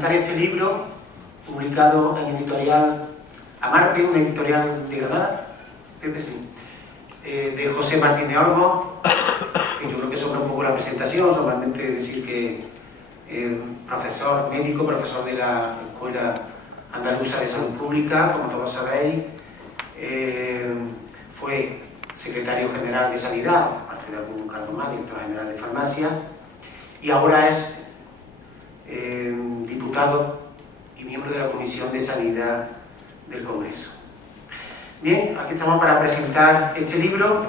presentar este libro, publicado en editorial Amarpe, una editorial de Granada, de José Martínez Olmos, que yo creo que sobra un poco la presentación, solamente decir que profesor médico, profesor de la Escuela Andaluza de Salud Pública, como todos sabéis, fue secretario general de Sanidad, aparte de algún cargo más, director general de Farmacia, y ahora es diputado y miembro de la Comisión de Sanidad del Congreso. Bien, aquí estamos para presentar este libro.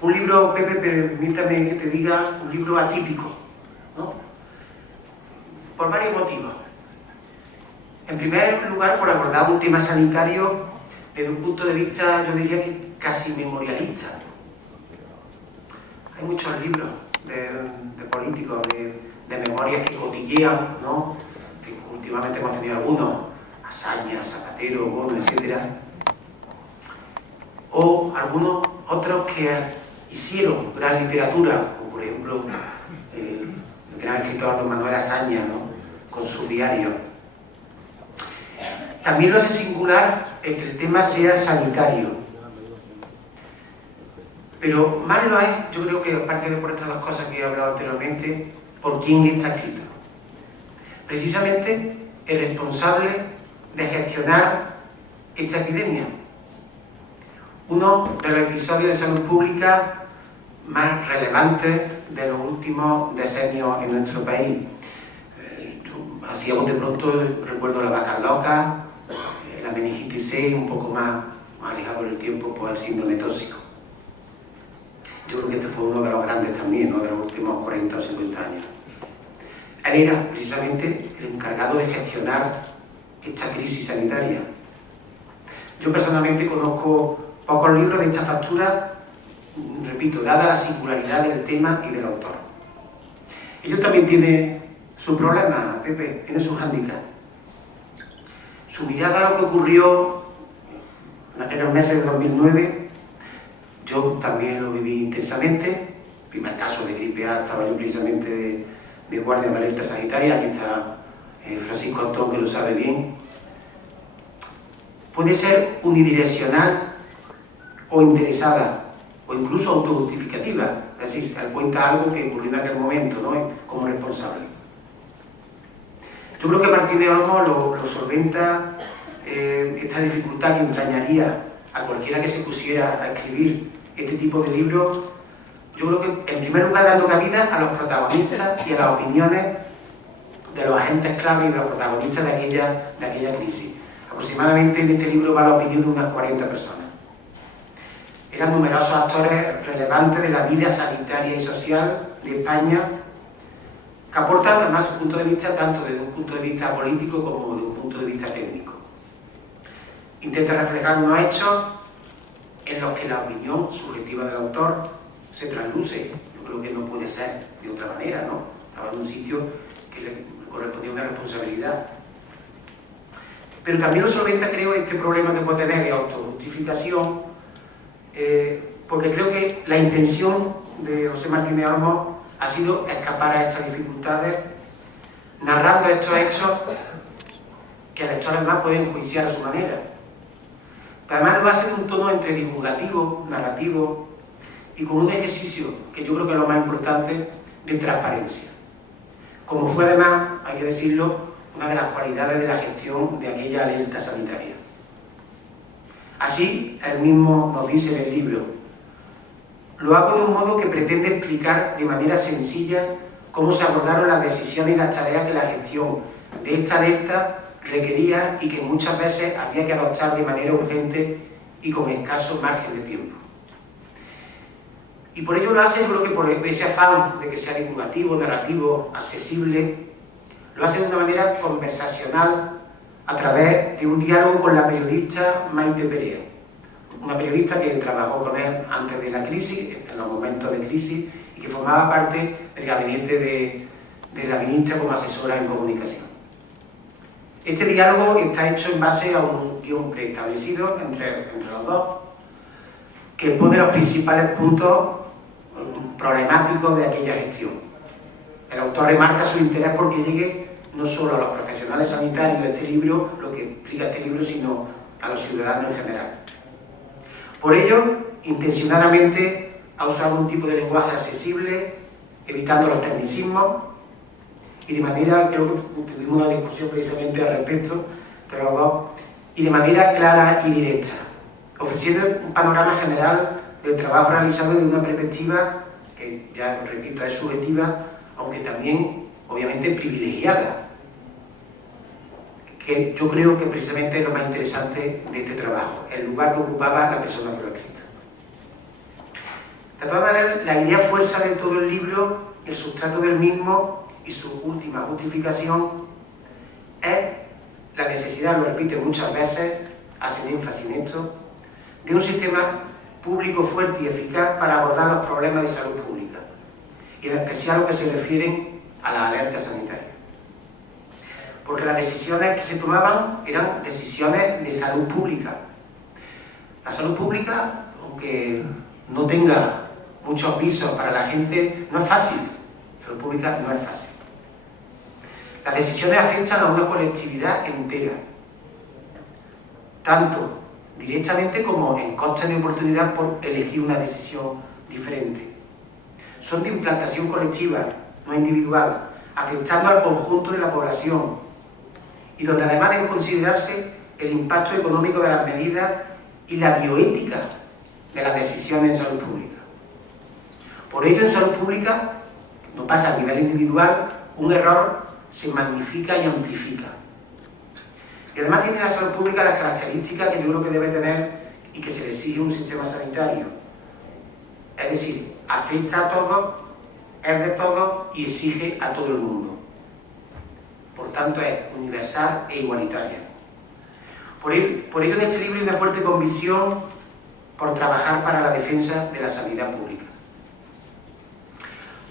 Un libro, Pepe, permítame que te diga, un libro atípico, ¿no? Por varios motivos. En primer lugar, por abordar un tema sanitario desde un punto de vista, yo diría que casi memorialista. Hay muchos libros de políticos, de memorias que cotillean, ¿no? Que últimamente hemos tenido algunos, Azaña, Zapatero, Bono, etc. O algunos otros que hicieron gran literatura, como por ejemplo el gran escritor don Manuel Azaña, ¿no? Con su diario. También lo hace singular el que el tema sea sanitario. Pero más lo es, yo creo que aparte de por estas dos cosas que he hablado anteriormente, por quién está escrito. Precisamente el responsable de gestionar esta epidemia. Uno de los episodios de salud pública más relevantes de los últimos decenios en nuestro país. Así a bote pronto recuerdo la vaca loca, la meningitis C, un poco más alejado en el tiempo, pues el síndrome tóxico. Yo creo que este fue uno de los grandes también, ¿no? De los últimos 40 o 50 años. Él era precisamente el encargado de gestionar esta crisis sanitaria. Yo personalmente conozco pocos libros de esta factura, repito, dada la singularidad del tema y del autor. Ellos también tienen su problema, Pepe, tiene su hándicap. Su mirada a lo que ocurrió en aquellos meses de 2009, yo también lo viví intensamente. El primer caso de gripe A estaba yo precisamente de guardia de alerta sanitaria, aquí está Francisco Antón, que lo sabe bien. Puede ser unidireccional o interesada, o incluso autojustificativa, es decir, él cuenta algo que ocurrió en aquel momento, ¿no? Como responsable. Yo creo que Martínez Olmos lo solventa esta dificultad que entrañaría a cualquiera que se pusiera a escribir este tipo de libros. Yo creo que, en primer lugar, dando cabida a los protagonistas y a las opiniones de los agentes clave y de los protagonistas de aquella crisis. Aproximadamente en este libro va la opinión de unas 40 personas. Eran numerosos actores relevantes de la vida sanitaria y social de España, que aportan además su punto de vista tanto desde un punto de vista político como desde un punto de vista técnico. Intenta reflejar unos hechos en los que la opinión subjetiva del autor se trasluce. Yo creo que no puede ser de otra manera, ¿no? Estaba en un sitio que le correspondía una responsabilidad. Pero también lo solventa, creo, este problema que puede tener de autojustificación, porque creo que la intención de José Martínez Olmos ha sido escapar a estas dificultades, narrando estos hechos que el lector además puede enjuiciar a su manera. Pero además lo hace en un tono entre divulgativo, narrativo y con un ejercicio que yo creo que es lo más importante, de transparencia. Como fue además, hay que decirlo, una de las cualidades de la gestión de aquella alerta sanitaria. Así, él mismo nos dice en el libro: lo hago de un modo que pretende explicar de manera sencilla cómo se abordaron las decisiones y las tareas que la gestión de esta alerta requería y que muchas veces había que adoptar de manera urgente y con escaso margen de tiempo. Y por ello lo hace, creo que por ese afán de que sea divulgativo, narrativo, accesible, lo hace de una manera conversacional a través de un diálogo con la periodista Maite Perea, una periodista que trabajó con él antes de la crisis, en los momentos de crisis, y que formaba parte del gabinete de la ministra como asesora en comunicación. Este diálogo está hecho en base a un guión preestablecido entre los dos, que pone los principales puntos problemáticos de aquella gestión. El autor remarca su interés porque llegue no solo a los profesionales sanitarios este libro, lo que explica este libro, sino a los ciudadanos en general. Por ello, intencionadamente ha usado un tipo de lenguaje accesible, evitando los tecnicismos, y de manera, creo que tuvimos una discusión precisamente al respecto entre los dos, y de manera clara y directa, ofreciendo un panorama general del trabajo realizado desde una perspectiva que, ya repito, es subjetiva, aunque también, obviamente, privilegiada, que yo creo que precisamente es lo más interesante de este trabajo, el lugar que ocupaba la persona que lo ha escrito. De todas maneras, la idea fuerza de todo el libro, el sustrato del mismo y su última justificación es la necesidad, lo repite muchas veces, hacen énfasis en esto, de un sistema público fuerte y eficaz para abordar los problemas de salud pública, y en especial lo que se refieren a la alerta sanitaria. Porque las decisiones que se tomaban eran decisiones de salud pública. La salud pública, aunque no tenga muchos visos para la gente, no es fácil. La salud pública no es fácil. Las decisiones afectan a una colectividad entera, tanto directamente como en costes de oportunidad por elegir una decisión diferente. Son de implantación colectiva, no individual, afectando al conjunto de la población, y donde además debe considerarse el impacto económico de las medidas y la bioética de las decisiones en salud pública. Por ello, en salud pública, no pasa a nivel individual, un error se magnifica y amplifica. Y además tiene la salud pública las características que yo creo que debe tener y que se le exige un sistema sanitario. Es decir, afecta a todos, es de todos y exige a todo el mundo. Por tanto, es universal e igualitaria. Por ello, en este libro hay una fuerte convicción por trabajar para la defensa de la sanidad pública.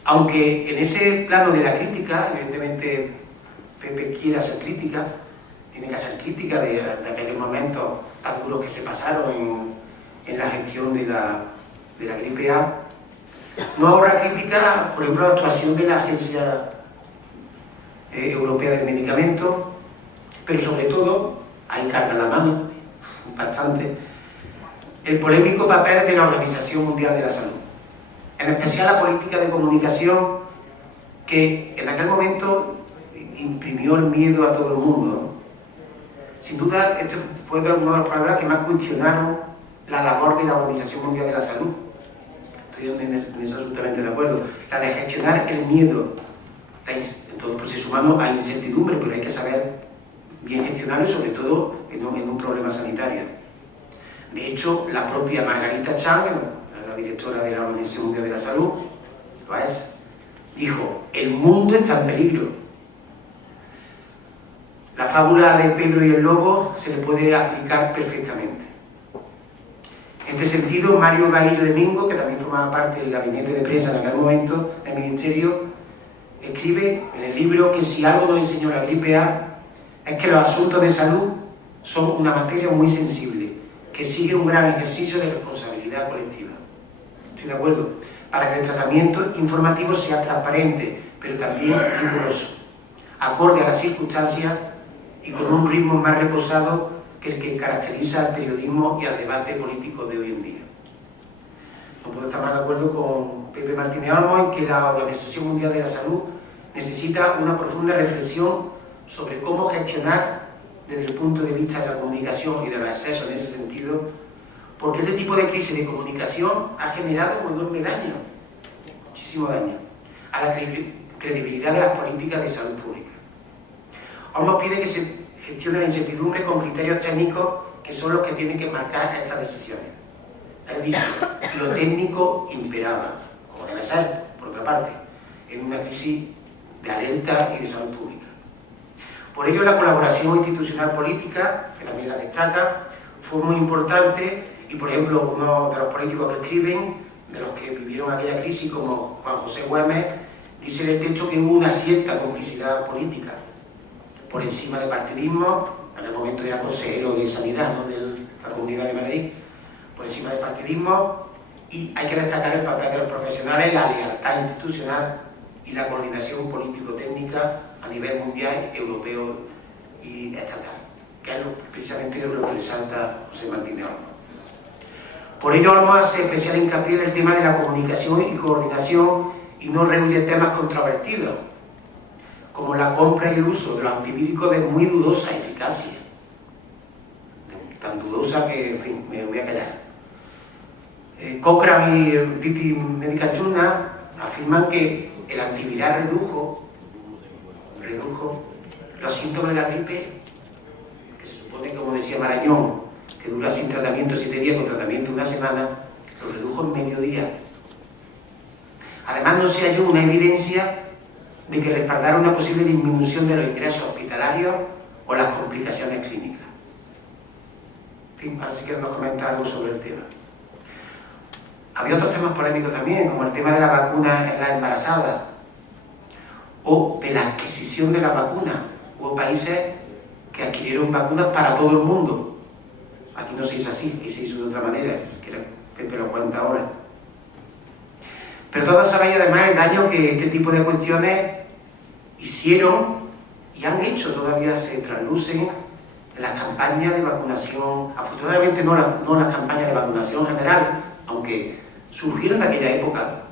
Aunque en ese plano de la crítica, evidentemente Pepe quiere hacer crítica, tiene que hacer crítica de aquellos momentos tan duros que se pasaron en la gestión de la gripe A, no habrá crítica, por ejemplo, a la actuación de la Agencia Europea del Medicamento, pero sobre todo, ahí carga la mano, bastante, el polémico papel de la Organización Mundial de la Salud, en especial la política de comunicación que en aquel momento imprimió el miedo a todo el mundo, ¿no? Sin duda, este fue uno de los problemas que más cuestionaron la labor de la Organización Mundial de la Salud. Estoy en eso absolutamente de acuerdo. La de gestionar el miedo. En todo el proceso humano hay incertidumbre, pero hay que saber bien gestionarlo, sobre todo en un problema sanitario. De hecho, la propia Margarita Chan, la directora de la Organización Mundial de la Salud, lo es, dijo: el mundo está en peligro. La fábula de Pedro y el lobo se le puede aplicar perfectamente. En este sentido, Mario Baillo de Mingo, que también formaba parte del gabinete de prensa en aquel momento del Ministerio, escribe en el libro que si algo nos enseñó la gripe A es que los asuntos de salud son una materia muy sensible, que sigue un gran ejercicio de responsabilidad colectiva. Estoy de acuerdo, para que el tratamiento informativo sea transparente, pero también riguroso, acorde a las circunstancias y con un ritmo más reposado que el que caracteriza al periodismo y al debate político de hoy en día. No puedo estar más de acuerdo con Pepe Martínez Olmos en que la Organización Mundial de la Salud necesita una profunda reflexión sobre cómo gestionar desde el punto de vista de la comunicación y de los accesos en ese sentido, porque este tipo de crisis de comunicación ha generado un enorme daño, muchísimo daño, a la credibilidad de las políticas de salud pública. Olmos pide que se gestione la incertidumbre con criterios técnicos que son los que tienen que marcar estas decisiones. Él dice: lo técnico imperaba, como debe ser, por otra parte, en una crisis de alerta y de salud pública. Por ello, la colaboración institucional política, que también la destaca, fue muy importante y, por ejemplo, uno de los políticos que escriben, de los que vivieron aquella crisis, como Juan José Güemes, dice en el texto que hubo una cierta complicidad política, por encima del partidismo. En el momento era consejero de Sanidad, ¿no?, de la Comunidad de Madrid, por encima del partidismo, y hay que destacar el papel de los profesionales, la lealtad institucional y la coordinación político-técnica a nivel mundial, europeo y estatal, que es precisamente lo que resalta José Martínez Olmos. Por ello, Olmos hace especial hincapié en el tema de la comunicación y coordinación y no rehuye temas controvertidos, como la compra y el uso de los antivíricos de muy dudosa eficacia, tan dudosa que, en fin, me voy a callar. Cochrane y British Medical Journal afirman que el antiviral redujo los síntomas de la gripe, que se supone, como decía Marañón, que dura sin tratamiento 7 días, con tratamiento 1 semana, lo redujo en medio día. Además, no se halló una evidencia de que respaldara una posible disminución de los ingresos hospitalarios o las complicaciones clínicas. En fin, ahora sí que nos comenta algo sobre el tema. Había otros temas polémicos también, como el tema de la vacuna en las embarazadas o de la adquisición de la vacuna. Hubo países que adquirieron vacunas para todo el mundo. Aquí no se hizo así, aquí se hizo de otra manera, que Pepe lo cuenta ahora. Pero todos sabéis además el daño que este tipo de cuestiones hicieron y han hecho, todavía se traslucen en las campañas de vacunación. Afortunadamente no las campañas de vacunación general, aunque surgieron en aquella época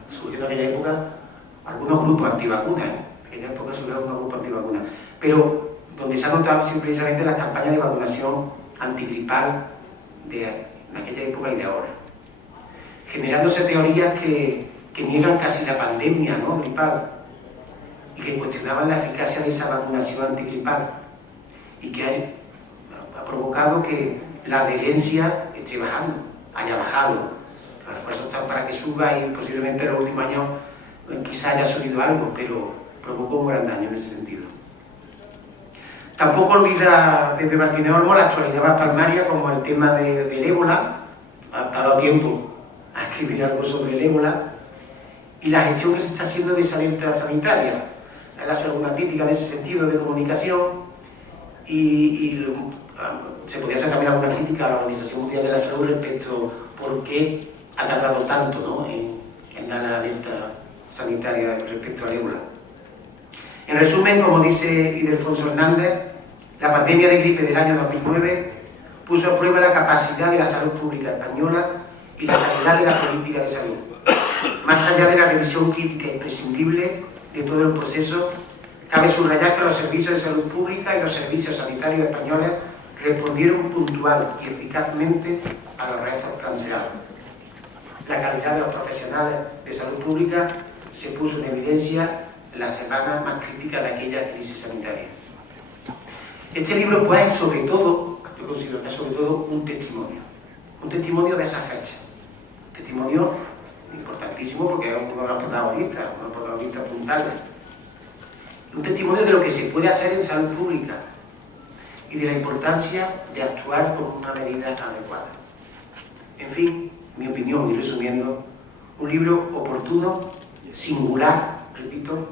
algunos grupos antivacunas, en aquella época surgieron algunos grupos antivacunas, pero donde se ha notado precisamente las campañas de vacunación antigripal en aquella época y de ahora, generándose teorías que niegan casi la pandemia, ¿no?, gripal, y que cuestionaban la eficacia de esa vacunación antigripal, y que ha provocado que la adherencia esté bajando, haya bajado. Los esfuerzos están para que suba y posiblemente en los últimos años quizá haya subido algo, pero provocó un gran daño en ese sentido. Tampoco olvida Pepe Martínez Olmos la actualidad más palmaria, como el tema del ébola. Ha dado tiempo a escribir algo sobre el ébola y la gestión que se está haciendo de esa alerta sanitaria. Él hace alguna crítica en ese sentido de comunicación y se podría hacer también alguna crítica a la Organización Mundial de la Salud respecto a por qué ha tardado tanto, ¿no?, en la alerta sanitaria respecto al ébola. En resumen, como dice Ildefonso Hernández, la pandemia de gripe del año 2009 puso a prueba la capacidad de la salud pública española y la calidad de la política de salud. Más allá de la revisión crítica imprescindible de todo el proceso, cabe subrayar que los servicios de salud pública y los servicios sanitarios españoles respondieron puntual y eficazmente a los retos planteados. La calidad de los profesionales de salud pública se puso en evidencia en las semanas más críticas de aquella crisis sanitaria. Este libro, pues, sobre todo, yo considero que es sobre todo un testimonio de esa fecha. Un testimonio importantísimo porque es uno de los protagonistas puntales. Un testimonio de lo que se puede hacer en salud pública y de la importancia de actuar con una medida adecuada. En fin, mi opinión, y resumiendo, un libro oportuno, singular, repito,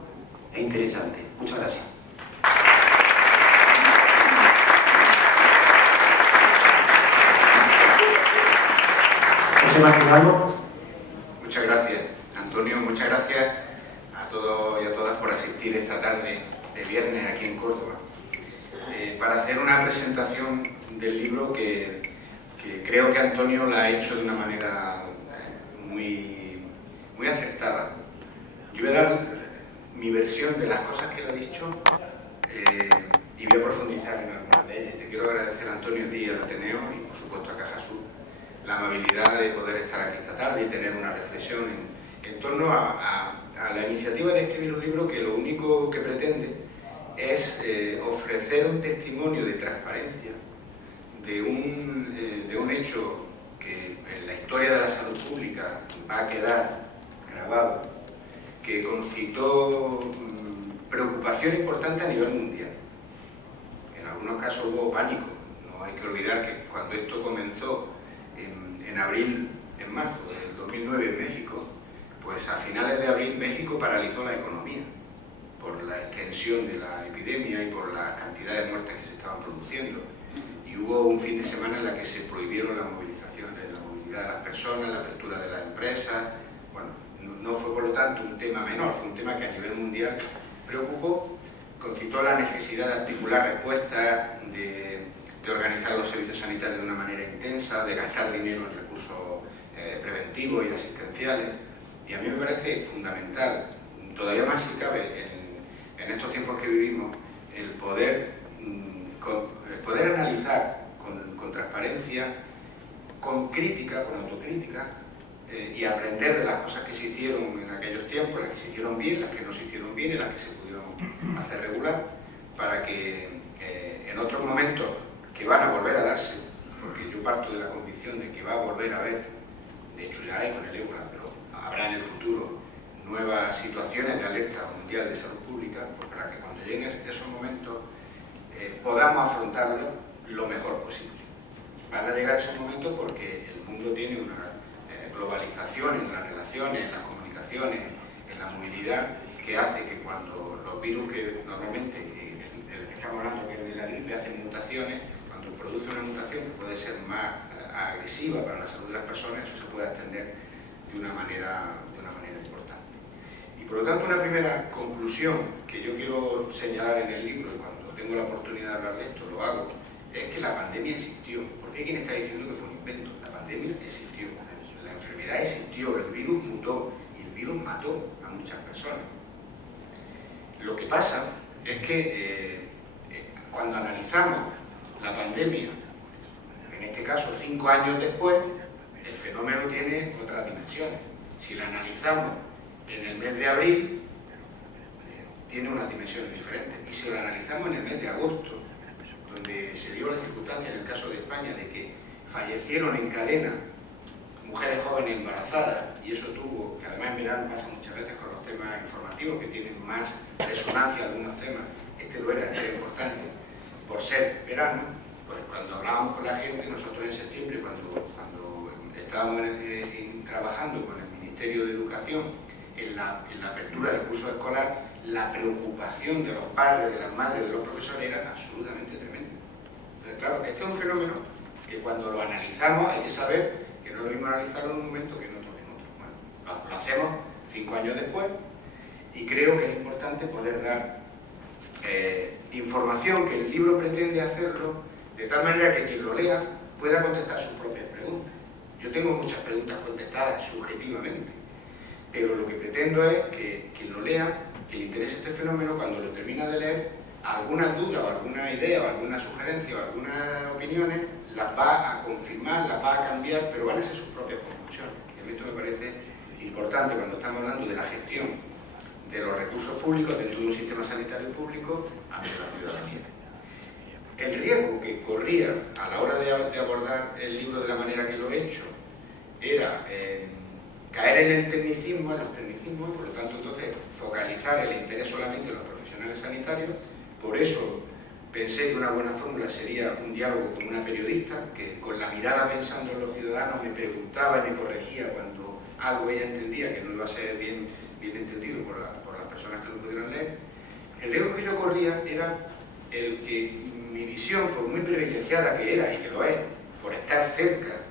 e interesante. Muchas gracias. José Martínez Olmos. Muchas gracias, Antonio. Muchas gracias a todos y a todas por asistir esta tarde de viernes aquí en Córdoba para hacer una presentación del libro que creo que Antonio la ha hecho de una manera muy acertada. Yo voy a dar mi versión de las cosas que él ha dicho y voy a profundizar en algunas de ellas. Te quiero agradecer, Antonio, a ti y al Ateneo y por supuesto a Caja Sur la amabilidad de poder estar aquí esta tarde y tener una reflexión en torno a la iniciativa de escribir un libro que lo único que pretende es ofrecer un testimonio de transparencia de un hecho que en la historia de la salud pública va a quedar grabado, que concitó preocupación importante a nivel mundial. En algunos casos hubo pánico. No hay que olvidar que cuando esto comenzó en marzo del 2009 en México, pues a finales de abril México paralizó la economía por la extensión de la epidemia y por la cantidad de muertes que se estaban produciendo. Y hubo un fin de semana en la que se prohibieron la movilidad de las personas, la apertura de las empresas. Bueno, no fue por lo tanto un tema menor, fue un tema que a nivel mundial preocupó concitó la necesidad de articular respuestas, de organizar los servicios sanitarios de una manera intensa, de gastar dinero en recursos preventivos y asistenciales. Y a mí me parece fundamental, todavía más si cabe en estos tiempos que vivimos, el poder analizar con transparencia, con crítica, con autocrítica, y aprender de las cosas que se hicieron en aquellos tiempos, las que se hicieron bien, las que no se hicieron bien y las que se pudieron hacer regular, para que en otros momentos que van a volver a darse, porque yo parto de la convicción de que va a volver a haber, de hecho ya hay con el ébola, pero habrá en el futuro nuevas situaciones de alerta mundial de salud pública, pues para que cuando lleguen esos momentos podamos afrontarlo lo mejor posible. Van a llegar esos momentos porque el mundo tiene una globalización en las relaciones, en las comunicaciones, en la movilidad, que hace que cuando los virus que normalmente, del que estamos hablando, que es de la gripe, hacen mutaciones, cuando produce una mutación que puede ser más agresiva para la salud de las personas, eso se puede atender de una manera importante. Y por lo tanto, una primera conclusión que yo quiero señalar en el libro, y cuando tengo la oportunidad de hablar de esto lo hago, es que la pandemia existió. Porque hay quien está diciendo que fue un invento. La pandemia existió, la enfermedad existió, el virus mutó y el virus mató a muchas personas. Lo que pasa es que cuando analizamos la pandemia, en este caso 5 años después, el fenómeno tiene otras dimensiones. Si la analizamos en el mes de abril, tiene unas dimensiones diferentes. Y si lo analizamos en el mes de agosto, donde se dio la circunstancia en el caso de España de que fallecieron en cadena mujeres jóvenes embarazadas, y eso tuvo, que además en verano pasa muchas veces con los temas informativos que tienen más resonancia algunos temas, este lo era importante, por ser verano, pues cuando hablábamos con la gente, nosotros en septiembre, cuando estábamos trabajando con el Ministerio de Educación en la apertura del curso escolar, la preocupación de los padres, de las madres, de los profesores era absolutamente tremenda. Entonces, claro, este es un fenómeno que cuando lo analizamos hay que saber que no es lo mismo analizarlo en un momento que en otro. Bueno, lo hacemos 5 años después y creo que es importante poder dar información, que el libro pretende hacerlo de tal manera que quien lo lea pueda contestar sus propias preguntas. Yo tengo muchas preguntas contestadas subjetivamente, pero lo que pretendo es que quien lo lea, que le interese este fenómeno, cuando lo termina de leer, alguna duda o alguna idea o alguna sugerencia o algunas opiniones las va a confirmar, las va a cambiar, pero van a ser sus propias conclusiones. Y a mí esto me parece importante cuando estamos hablando de la gestión de los recursos públicos dentro de un sistema sanitario público ante la ciudadanía. El riesgo que corría a la hora de abordar el libro de la manera que lo he hecho era caer en el tecnicismo, en los tecnicismos, por lo tanto entonces focalizar el interés solamente en los profesionales sanitarios. Por eso pensé que una buena fórmula sería un diálogo con una periodista que con la mirada pensando en los ciudadanos me preguntaba y me corregía cuando algo ella entendía que no iba a ser bien entendido por las personas que lo pudieran leer. El riesgo que yo corría era el que mi visión, por muy privilegiada que era y que lo es, por estar cerca,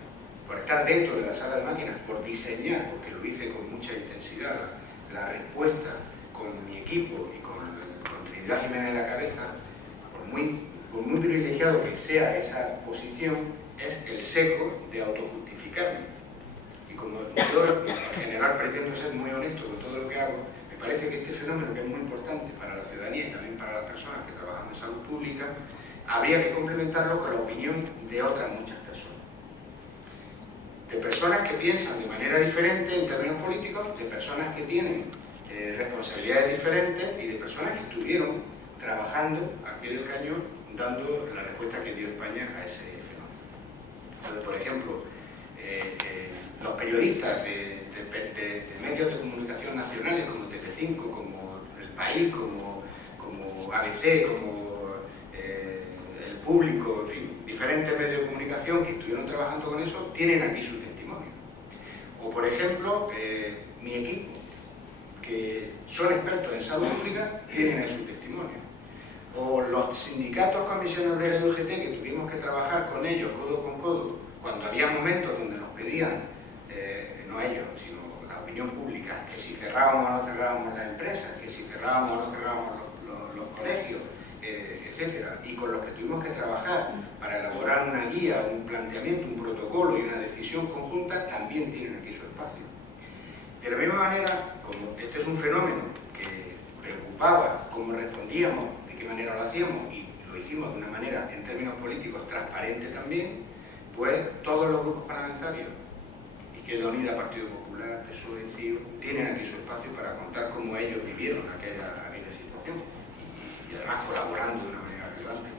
por estar dentro de la sala de máquinas, por diseñar, porque lo hice con mucha intensidad, la respuesta con mi equipo y con Trinidad Jiménez en la cabeza, por muy privilegiado que sea esa posición, es el seco de autojustificarme. Y como yo en general pretendo ser muy honesto con todo lo que hago, me parece que este fenómeno, que es muy importante para la ciudadanía y también para las personas que trabajan en salud pública, habría que complementarlo con la opinión de otras muchas personas. De personas que piensan de manera diferente en términos políticos, de personas que tienen responsabilidades diferentes y de personas que estuvieron trabajando al pie del cañón dando la respuesta que dio España a ese fenómeno. Entonces, por ejemplo, los periodistas de medios de comunicación nacionales como Telecinco, como El País, como ABC, como El Público, en fin, diferentes medios de comunicación que estuvieron trabajando con eso, tienen aquí su testimonio. O, por ejemplo, mi equipo, que son expertos en salud pública, tienen ahí su testimonio. O los sindicatos, comisiones obreras y UGT, que tuvimos que trabajar con ellos codo con codo, cuando había momentos donde nos pedían, no ellos, sino la opinión pública, que si cerrábamos o no cerrábamos las empresas, que si cerrábamos o no cerrábamos los colegios, etcétera, y con los que tuvimos que trabajar para elaborar una guía, un planteamiento, un protocolo y una decisión conjunta, también tienen aquí su espacio. De la misma manera, como este es un fenómeno que preocupaba cómo respondíamos, de qué manera lo hacíamos, y lo hicimos de una manera, en términos políticos, transparente también, pues todos los grupos parlamentarios, Izquierda Unida, Partido Popular, PSOE, CIU, tienen aquí su espacio para contar cómo ellos vivieron aquella situación y además colaborando de una manera relevante.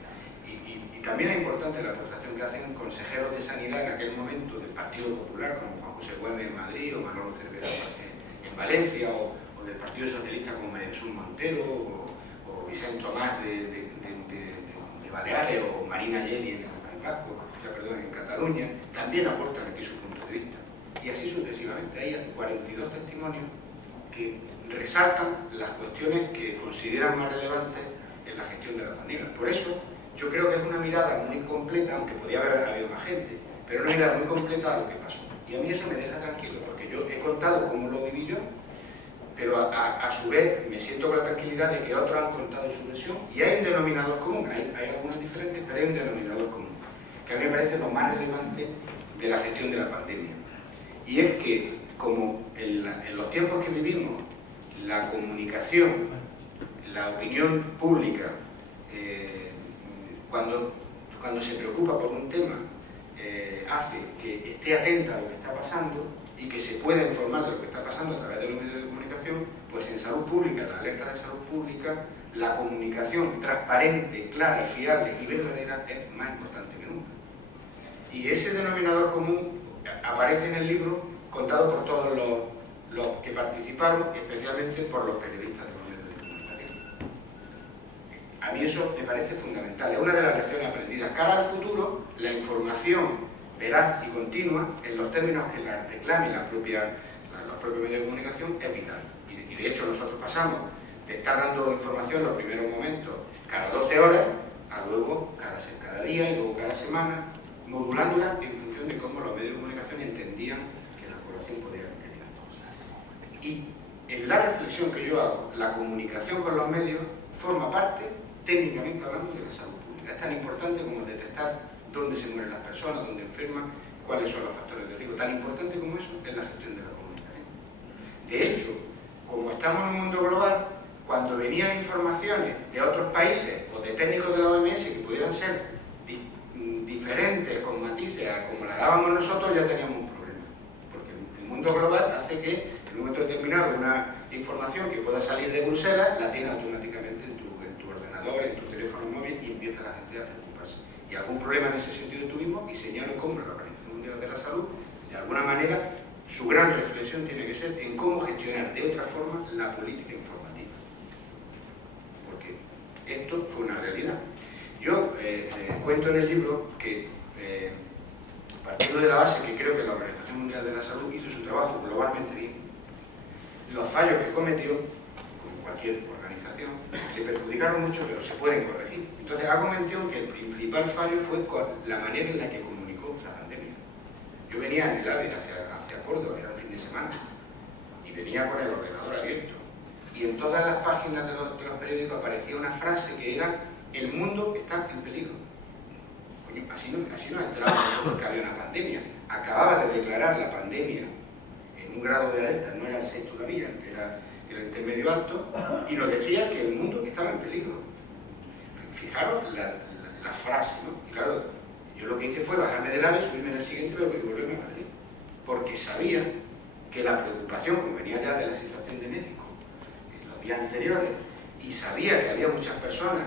Y también es importante la aportación que hacen consejeros de sanidad en aquel momento del Partido Popular, como Juan José Güemes en Madrid o Manolo Cervera en Valencia, o del Partido Socialista como María Jesús Montero o Vicente Tomás de Baleares o Marina Geli en en Cataluña, también aportan aquí su punto de vista. Y así sucesivamente. Hay 42 testimonios que resaltan las cuestiones que consideran más relevantes en la gestión de la pandemia. Por eso, yo creo que es una mirada muy completa, aunque podía haber habido más gente, pero una mirada muy completa a lo que pasó. Y a mí eso me deja tranquilo, porque yo he contado cómo lo viví yo, pero a su vez me siento con la tranquilidad de que otros han contado su versión y hay un denominador común. Hay algunos diferentes, pero hay un denominador común, que a mí me parece lo más relevante de la gestión de la pandemia. Y es que, como en los tiempos que vivimos, la comunicación, la opinión pública, cuando se preocupa por un tema, hace que esté atenta a lo que está pasando y que se pueda informar de lo que está pasando a través de los medios de comunicación, pues en salud pública, en la alerta de salud pública, la comunicación transparente, clara, fiable y verdadera es más importante que nunca. Y ese denominador común aparece en el libro contado por todos los que participaron, especialmente por los periodistas de los medios de comunicación. A mí eso me parece fundamental, es una de las lecciones aprendidas. Cara al futuro, la información veraz y continua, en los términos que la reclamen los propios medios de comunicación, es vital. Y de hecho nosotros pasamos de estar dando información en los primeros momentos cada 12 horas, a luego cada día y luego cada semana, modulándola en función de cómo los medios de comunicación entendían que la población podía requerir. Y en la reflexión que yo hago, la comunicación con los medios forma parte, técnicamente hablando, de la salud pública. Es tan importante como detectar dónde se mueren las personas, dónde enferman, cuáles son los factores de riesgo. Tan importante como eso es la gestión de la comunicación. De hecho, como estamos en un mundo global, cuando venían informaciones de otros países o de técnicos de la OMS que pudieran ser diferentes, con matices a como la dábamos nosotros, ya teníamos un problema. Porque el mundo global hace que en un momento determinado una información que pueda salir de Bruselas la tiene automáticamente en tu ordenador, en tu teléfono móvil, y empieza la gente a preocuparse. Y algún problema en ese sentido tuvimos, y señalo cómo la Organización Mundial de la Salud, de alguna manera, su gran reflexión tiene que ser en cómo gestionar de otra forma la política informativa. Porque esto fue una realidad. Yo cuento en el libro que, partiendo de la base que creo que la Organización Mundial de la Salud hizo su trabajo globalmente bien, los fallos que cometió, como cualquier organización, se perjudicaron mucho, pero se pueden corregir. Entonces, hago mención que el principal fallo fue con la manera en la que comunicó la pandemia. Yo venía en el AVE hacia Córdoba, era un fin de semana, y venía con el ordenador abierto. Y en todas las páginas de los periódicos aparecía una frase que era: el mundo está en peligro. Oye, así nos enterábamos nosotros que había una pandemia. Acababa de declarar la pandemia en un grado de alerta, no era el 6 todavía, era el intermedio alto, y nos decía que el mundo estaba en peligro. Fijaros la frase, ¿no? Y claro, yo lo que hice fue bajarme del AVE, subirme en el siguiente y volverme a Madrid. Porque sabía que la preocupación, como venía ya de la situación de México en los días anteriores, y sabía que había muchas personas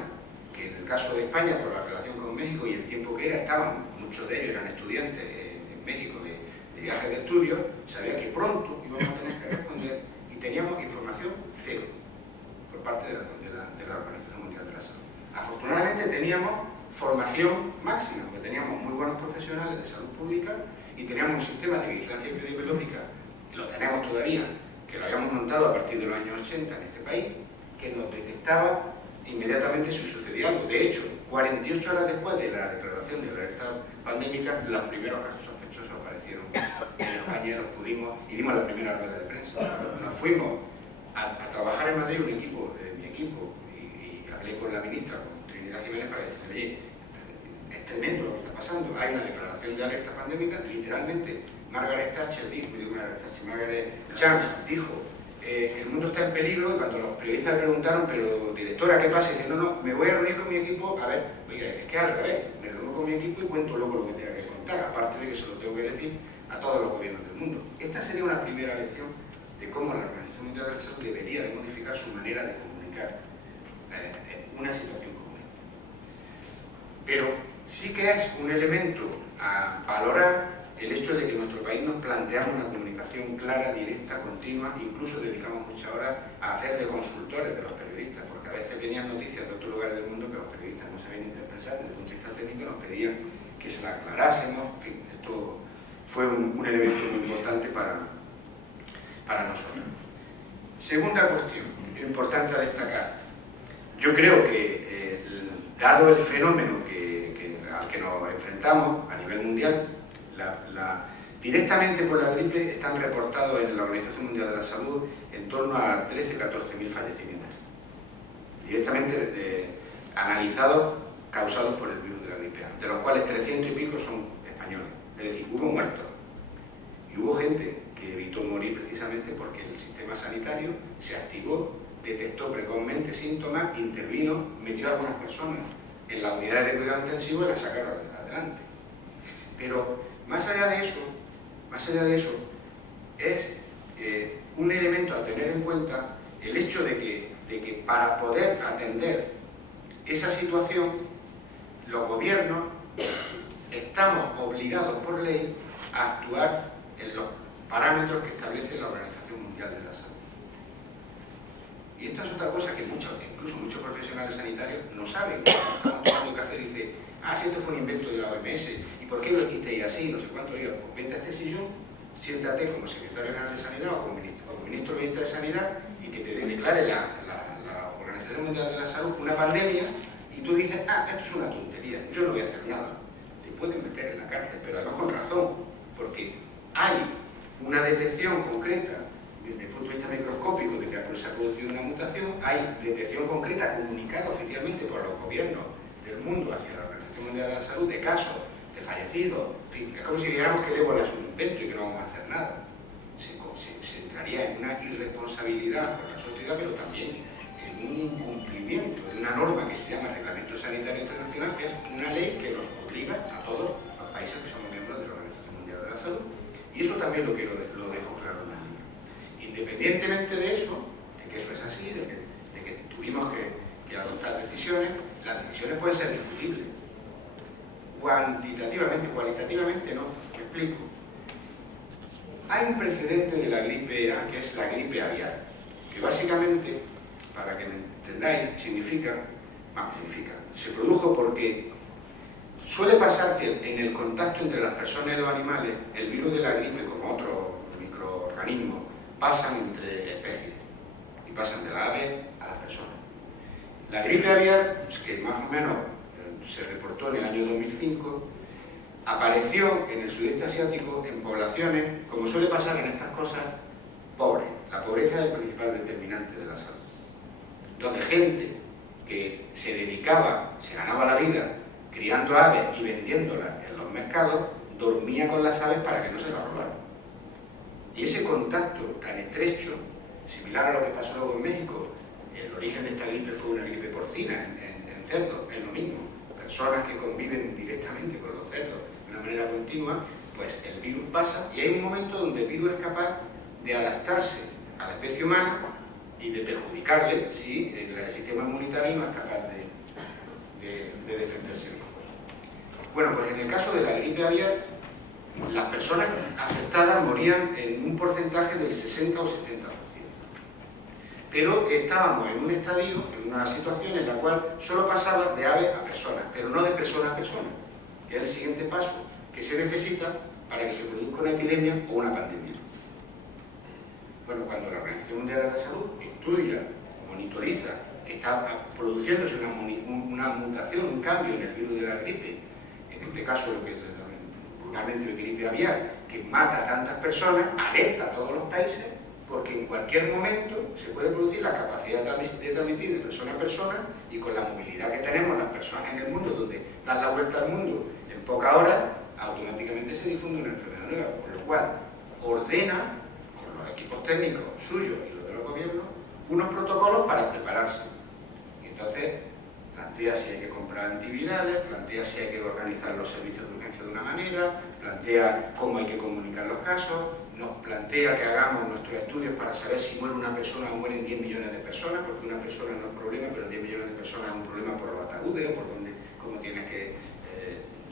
que en el caso de España, por la relación con México y el tiempo que era, estaban, muchos de ellos eran estudiantes en México de viajes de estudio, sabía que pronto íbamos a tener que responder y teníamos información cero por parte de la Organización Mundial de la Salud. Afortunadamente teníamos formación máxima, porque teníamos muy buenos profesionales de salud pública y teníamos un sistema de vigilancia epidemiológica, y lo tenemos todavía, que lo habíamos montado a partir de los años 80 en este país, que nos detectaba inmediatamente si sucedía algo. De hecho, 48 horas después de la declaración de la alerta pandémica, los primeros casos sospechosos aparecieron en España, los pudimos y dimos la primera rueda de prensa. Nos fuimos a trabajar en Madrid mi equipo y hablé con la ministra, con Trinidad Jiménez, para decirle, oye, es tremendo lo que está pasando, hay una declaración de alerta pandémica, literalmente, Margaret Thatcher dijo, Margaret Chance dijo, el mundo está en peligro, y cuando los periodistas le preguntaron, pero directora, ¿qué pasa? Y dice, no, me voy a reunir con mi equipo, a ver, oye, es que al revés, me reúno con mi equipo y cuento luego lo que tenga que contar, aparte de que se lo tengo que decir a todos los gobiernos del mundo. Esta sería una primera lección de cómo la Organización Mundial de la Salud debería de modificar su manera de comunicar una situación como esta. Pero sí que es un elemento a valorar el hecho de que en nuestro país nos planteamos una comunicación clara, directa, continua, incluso dedicamos muchas horas a hacer de consultores de los periodistas, porque a veces venían noticias de otros lugares del mundo que los periodistas no sabían interpretar, desde el punto de vista técnico nos pedían que se la aclarásemos, en fin, esto fue un elemento muy importante para nosotros. Segunda cuestión, importante a destacar. Yo creo que, dado el fenómeno al que nos enfrentamos a nivel mundial, directamente por la gripe están reportados en la Organización Mundial de la Salud en torno a 13-14.000 fallecimientos. Directamente analizados, causados por el virus de la gripe A, de los cuales 300 y pico son españoles. Es decir, hubo muertos. Y hubo gente que evitó morir precisamente porque el sistema sanitario se activó, detectó precozmente síntomas, intervino, metió a algunas personas en las unidades de cuidado intensivo y las sacaron adelante. Pero más allá de eso, es un elemento a tener en cuenta el hecho de que para poder atender esa situación, los gobiernos estamos obligados por ley a actuar en los parámetros que establece la Organización Mundial de la Salud. Y esta es otra cosa que incluso muchos profesionales sanitarios no saben. Cuando tomando café dice, si esto fue un invento de la OMS, ¿y por qué lo hicisteis así? No sé cuánto. Digo, pues vente a este sillón, siéntate como secretario general de Sanidad o como ministro o ministra de Sanidad y que te declare la Organización Mundial de la Salud una pandemia y tú dices, esto es una tontería, yo no voy a hacer nada. Te pueden meter en la cárcel, pero además con razón, porque hay una detección concreta desde el punto de vista microscópico de que se ha producido una mutación, hay detección concreta comunicada oficialmente por los gobiernos del mundo hacia la Organización Mundial de la Salud de casos de fallecidos. En fin, es como si dijéramos que el ébola es un invento y que no vamos a hacer nada. Se entraría en una irresponsabilidad por la sociedad, pero también en un incumplimiento de una norma que se llama Reglamento Sanitario Internacional, que es una ley que nos obliga a todos los países que somos miembros de la Organización Mundial de la Salud. Y eso también lo dejo claro en el libro. Independientemente de eso, de que eso es así, de que tuvimos que adoptar decisiones, las decisiones pueden ser discutibles. Cuantitativamente, cualitativamente no. Me explico. Hay un precedente de la gripe A, que es la gripe aviar, que básicamente, para que me entendáis, se produjo porque suele pasar que en el contacto entre las personas y los animales, el virus de la gripe, como otros microorganismos, pasan entre especies y pasan de la ave a las personas. La gripe aviar, que más o menos se reportó en el año 2005, apareció en el sudeste asiático en poblaciones, como suele pasar en estas cosas, pobres. La pobreza es el principal determinante de la salud. Entonces, gente que se dedicaba, se ganaba la vida criando aves y vendiéndolas en los mercados, dormía con las aves para que no se las robaran. Y ese contacto tan estrecho, similar a lo que pasó luego en México, el origen de esta gripe fue una gripe porcina en cerdos, es lo mismo. Personas que conviven directamente con los cerdos de una manera continua, pues el virus pasa y hay un momento donde el virus es capaz de adaptarse a la especie humana y de perjudicarle si el sistema inmunitario no es capaz de defenderse. Bueno, pues en el caso de la gripe aviar, las personas afectadas morían en un porcentaje del 60 o 70%. Pero estábamos en un estadio, en una situación en la cual solo pasaba de aves a personas, pero no de persona a persona, que es el siguiente paso que se necesita para que se produzca una epidemia o una pandemia. Bueno, cuando la Organización Mundial de la Salud estudia, monitoriza que está produciéndose una mutación, un cambio en el virus de la gripe, en este caso lo que es vulgarmente la gripe aviar, que mata a tantas personas, alerta a todos los países, porque en cualquier momento se puede producir la capacidad de transmitir de persona a persona, y con la movilidad que tenemos las personas en el mundo, donde dan la vuelta al mundo en pocas horas, automáticamente se difunde una enfermedad nueva, por lo cual ordena, con los equipos técnicos suyos y los de los gobiernos, unos protocolos para prepararse. Y entonces plantea si hay que comprar antivirales, plantea si hay que organizar los servicios de urgencia de una manera, plantea cómo hay que comunicar los casos, nos plantea que hagamos nuestros estudios para saber si muere una persona o mueren 10 millones de personas, porque una persona no es problema, pero 10 millones de personas es un problema por los ataúdes o por donde, cómo tienes que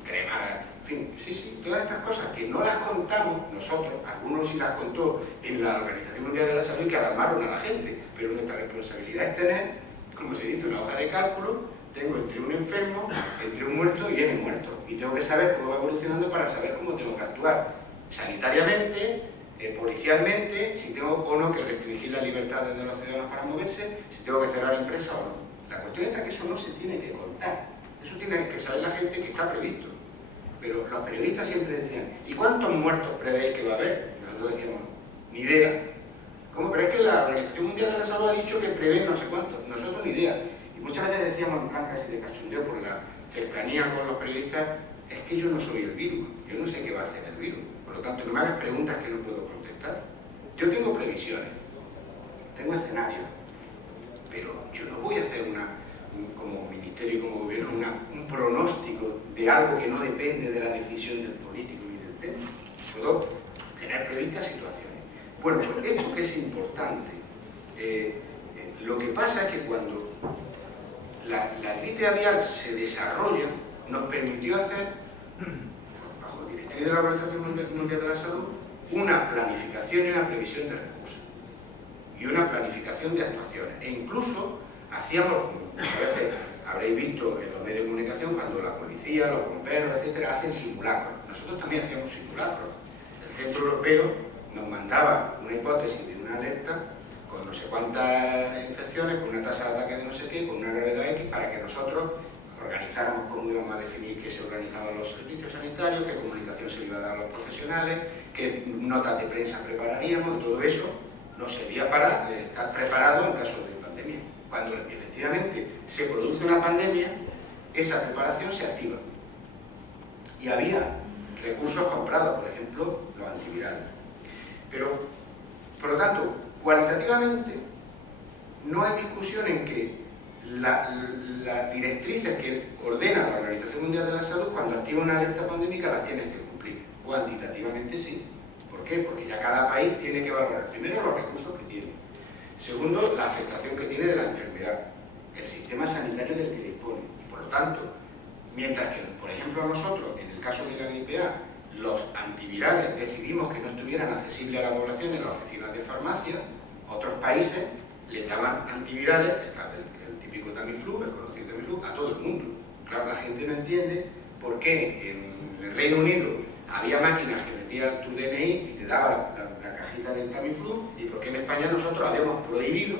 cremar, en fin, sí, todas estas cosas que no las contamos nosotros, algunos sí las contó en la Organización Mundial de la Salud, que alarmaron a la gente, pero nuestra responsabilidad es tener, como se dice, una hoja de cálculo. Tengo entre un enfermo, entre un muerto y N muertos, y tengo que saber cómo va evolucionando para saber cómo tengo que actuar sanitariamente, policialmente, si tengo o no que restringir la libertad de los ciudadanos para moverse, si tengo que cerrar empresas o no. La cuestión es que eso no se tiene que contar, eso tiene que saber la gente que está previsto. Pero los periodistas siempre decían, ¿y cuántos muertos prevéis que va a haber? Nosotros decíamos, ni idea. ¿Cómo? Pero es que la Organización Mundial de la Salud ha dicho que prevé no sé cuántos, nosotros ni idea. Y muchas veces decíamos en plan casi de cachondeo por la cercanía con los periodistas, es que yo no soy el virus, yo no sé qué va a hacer el virus. Por lo tanto, no me hagas preguntas que no puedo contestar. Yo tengo previsiones, tengo escenarios, pero yo no voy a hacer como ministerio y como gobierno un pronóstico de algo que no depende de la decisión del político ni del técnico. Puedo tener previstas situaciones. Bueno, pues esto que es importante, lo que pasa es que cuando la gripe aviar se desarrolla, nos permitió hacer, bajo directriz de la Organización Mundial de la Salud, una planificación y una previsión de recursos y una planificación de actuaciones. E incluso hacíamos, a veces habréis visto en los medios de comunicación, cuando la policía, los bomberos, etcétera, hacen simulacros. Nosotros también hacíamos simulacros. El Centro Europeo nos mandaba una hipótesis de una alerta con no sé cuántas infecciones, con una tasa de ataque de no sé qué, con una gravedad X, para que nosotros organizáramos cómo íbamos a definir que se organizaban los servicios sanitarios, qué comunicación se le iba a dar a los profesionales, qué notas de prensa prepararíamos. Todo eso nos servía para estar preparados en caso de pandemia. Cuando efectivamente se produce una pandemia, esa preparación se activa. Y había recursos comprados, por ejemplo, los antivirales. Pero, por lo tanto, cualitativamente no hay discusión en que las directrices que ordena la Organización Mundial de la Salud, cuando activa una alerta pandémica, las tiene que cumplir. Cuantitativamente sí. ¿Por qué? Porque ya cada país tiene que valorar, primero, los recursos que tiene. Segundo, la afectación que tiene de la enfermedad, el sistema sanitario del que dispone. Y por lo tanto, mientras que, por ejemplo, nosotros, en el caso de la gripe A, los antivirales decidimos que no estuvieran accesibles a la población en las oficinas de farmacia, otros países les daban antivirales, el típico Tamiflu, el conocido Tamiflu, a todo el mundo. Claro, la gente no entiende por qué en el Reino Unido había máquinas que metían tu DNI y te daban la cajita del Tamiflu, y por qué en España nosotros habíamos prohibido,